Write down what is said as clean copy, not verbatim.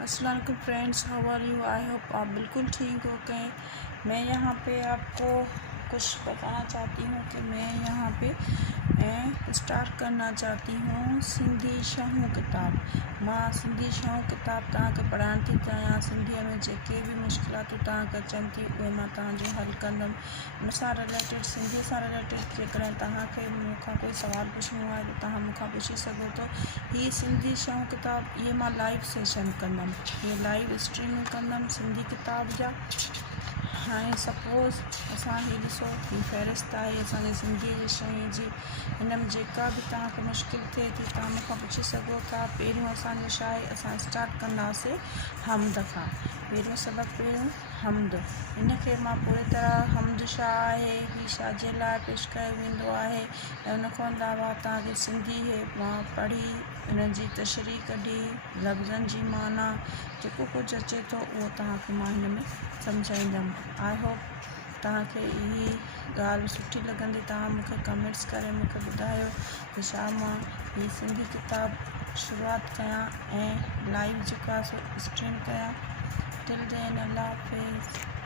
अस्सलाम वालेकुम friends, how are you. I hope आप बिल्कुल ठीक हो गए। मैं यहाँ पे आपको कुछ बताना चाहती हूँ कि मैं यहाँ पे स्टार्ट करना चाहती हूँ सिंधी शहूं किताब। मां सिंधी शहूं किताब तव्हांखे पढ़ाइण थी चाहियां। सिंधीअ में जेके भी मुश्किलातूं तव्हांखे अचनि थी उहे मां तव्हांजो हल कंदमि। हुन सां रिलेटेड, सिंधी सां रिलेटेड जेकॾहिं तव्हांखे मूंखां कोई सवाल पुछिणो आहे त तव्हां मूंखां पुछी सघो था। हीअ सिंधी शहूं किताब इहे मां लाइव सेशन कंदमि, इहे लाइव स्ट्रीमिंग कंदमि सिंधी किताब जा। हाणे सपोज़ असां हीअ ॾिसो, हीअ फ़हिरिस्त आहे असांजे सिंधीअ जी शइ जी। हिन में जेका बि तव्हांखे मुश्किल थिए थी तव्हां मूंखां पुछी सघो था। पहिरियों असांजो छा आहे, असां स्टार्ट कंदासीं हमद खां। पहिरियों सबक़ु पहिरियों हमद। हिन खे मां पूरी तरह हमद छा आहे, हीअ छाजे लाइ पेश कयो वेंदो आहे, ऐं हुन खां अलावा तव्हांखे सिंधी मां पढ़ी हिन जी तशरीह कढी लफ़्ज़नि जी माना जेको कुझु अचे थो उहो तव्हांखे मां हिन में सम्झाईंदमि। आई होप तव्हांखे इहा ॻाल्हि सुठी लॻंदी। तव्हां मूंखे कमेंट्स करे मूंखे ॿुधायो त छा मां हीअ सिंधी किताब शुरूआति कयां ऐं लाइव जेका स्ट्रीम कयां। टिल देन अल्लाह हाफ़िज़।